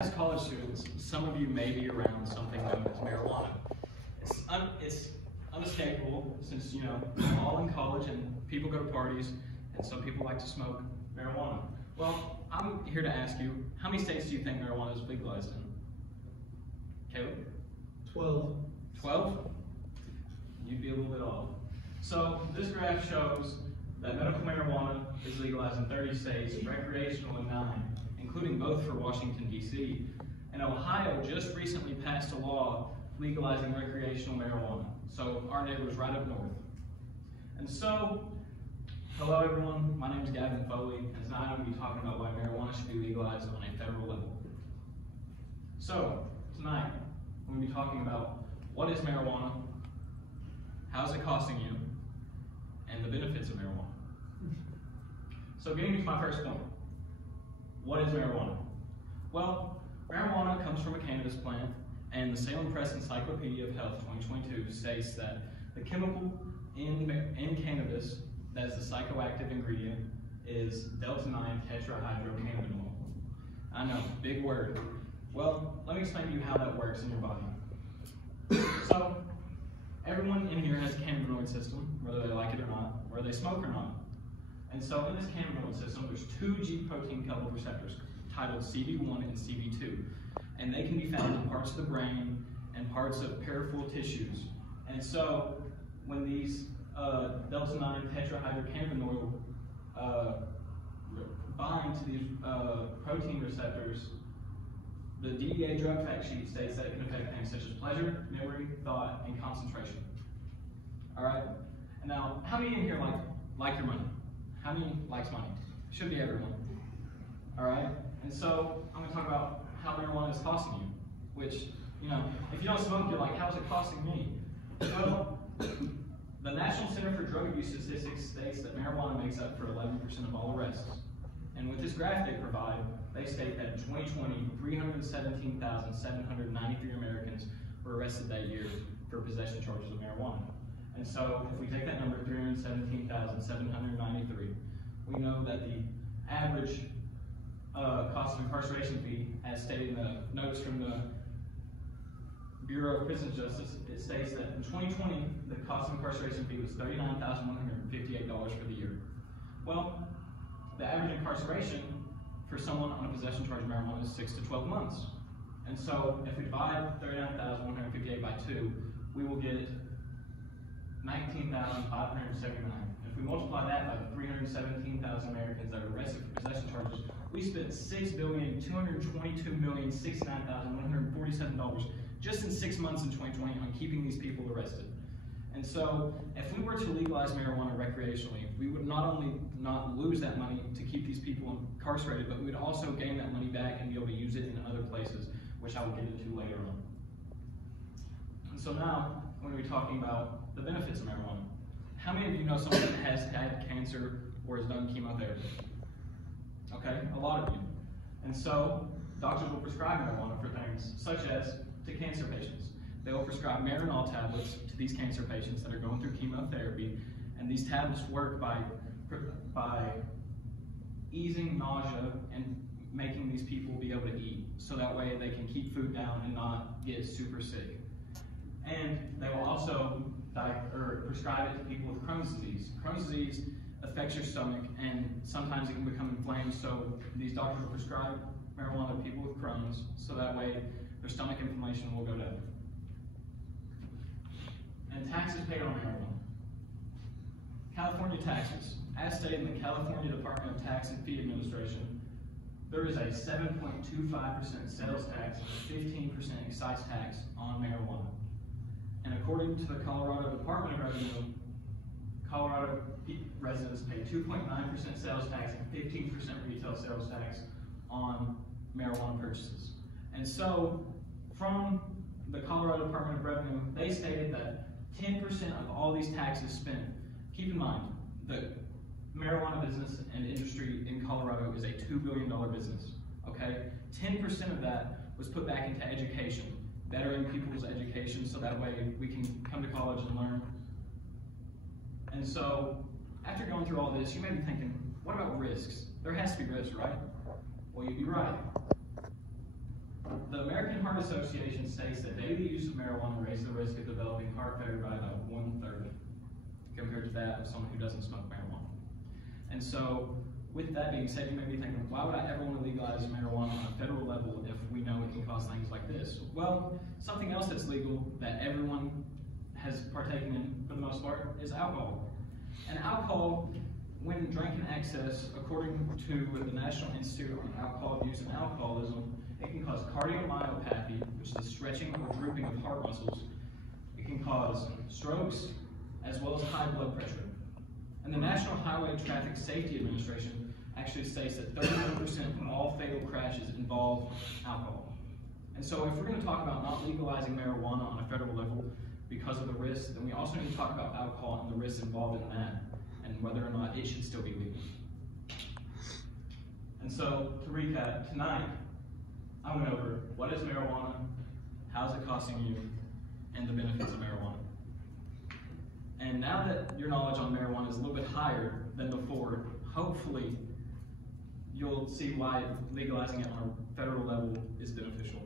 As college students, some of you may be around something known as marijuana. It's unescapable since, we're all in college and people go to parties and some people like to smoke marijuana. Well, I'm here to ask you, how many states do you think marijuana is legalized in? Caleb? 12. 12? You'd be a little bit off. So this graph shows that medical marijuana is legalized in 30 states, recreational in 9. Including both for Washington, D.C. And Ohio just recently passed a law legalizing recreational marijuana. So our neighbors right up north. And so, hello everyone, my name is Gavin Foley, and tonight I'm going to be talking about why marijuana should be legalized on a federal level. So, tonight, I'm going to be talking about what is marijuana, how is it costing you, and the benefits of marijuana. So getting to my first point. What is marijuana? Well, marijuana comes from a cannabis plant, and the Salem Press Encyclopedia of Health 2022 states that the chemical in cannabis that is the psychoactive ingredient is delta-9 tetrahydrocannabinol. I know, big word. Well, let me explain to you how that works in your body. So, everyone in here has a cannabinoid system, whether they like it or not, whether they smoke or not. And so in this cannabinoid system, there's two G protein coupled receptors titled CB1 and CB2. And they can be found in parts of the brain and parts of peripheral tissues. And so when these delta-9 tetrahydrocannabinol bind to these protein receptors, the DEA drug fact sheet states that it can affect things such as pleasure, memory, thought, and concentration. All right? And now, how many in here like your money? How many likes money? Should be everyone. All right? And so I'm going to talk about how marijuana is costing you, which, if you don't smoke, you're like, how's it costing me? Well, the National Center for Drug Abuse Statistics states that marijuana makes up for 11% of all arrests. And with this graph they provide, they state that in 2020, 317,793 Americans were arrested that year for possession charges of marijuana. And so, if we take that number, 317,793, we know that the average cost of incarceration fee, as stated in the notes from the Bureau of Prison Justice, it states that in 2020, the cost of incarceration fee was $39,158 for the year. Well, the average incarceration for someone on a possession charge of marijuana is 6 to 12 months. And so, if we divide 39,158 by 2, we will get 19,579. If we multiply that by the 317,000 Americans that are arrested for possession charges, we spent $6,222,069,147 just in 6 months in 2020 on keeping these people arrested. And so, if we were to legalize marijuana recreationally, we would not only not lose that money to keep these people incarcerated, but we would also gain that money back and be able to use it in other places, which I will get into later on. And so now, we're going to be talking about the benefits of marijuana. How many of you know someone that has had cancer or has done chemotherapy? Okay, a lot of you. And so, doctors will prescribe marijuana for things such as to cancer patients. They will prescribe Marinol tablets to these cancer patients that are going through chemotherapy, and these tablets work by easing nausea and making these people be able to eat, so that way they can keep food down and not get super sick. And they will also prescribe it to people with Crohn's disease. Crohn's disease affects your stomach, and sometimes it can become inflamed, so these doctors will prescribe marijuana to people with Crohn's, so that way their stomach inflammation will go down. And taxes paid on marijuana. California taxes. As stated in the California Department of Tax and Fee Administration, there is a 7.25% sales tax and a 15% excise tax on marijuana. And according to the Colorado Department of Revenue, Colorado residents pay 2.9% sales tax and 15% retail sales tax on marijuana purchases. And so, from the Colorado Department of Revenue, they stated that 10% of all these taxes spent, keep in mind, the marijuana business and industry in Colorado is a $2 billion business, okay? 10% of that was put back into education, bettering people's education so that way we can come to college and learn. And so, after going through all this, you may be thinking, what about risks? There has to be risks, right? Well, you'd be right. Heart Association states that daily use of marijuana raises the risk of developing heart failure by about 1/3 compared to that of someone who doesn't smoke marijuana. And so, with that being said, you may be thinking, why would I ever want to legalize marijuana on a federal level if we know it can cause things like this? Well, something else that's legal that everyone has partaken in, for the most part, is alcohol. And alcohol, when drank in excess, according to the National Institute on Alcohol Abuse and Alcoholism, it can cause cardiomyopathy, which is the stretching or drooping of heart muscles. It can cause strokes, as well as high blood pressure. And the National Highway Traffic Safety Administration actually states that 31% of all fatal crashes involve alcohol. And so if we're going to talk about not legalizing marijuana on a federal level because of the risks, then we also need to talk about alcohol and the risks involved in that, and whether or not it should still be legal. And so, to recap, tonight, I went over what is marijuana, how is it costing you, and the benefits of marijuana. And now that your knowledge on marijuana is a little bit higher than before, hopefully you'll see why legalizing it on a federal level is beneficial.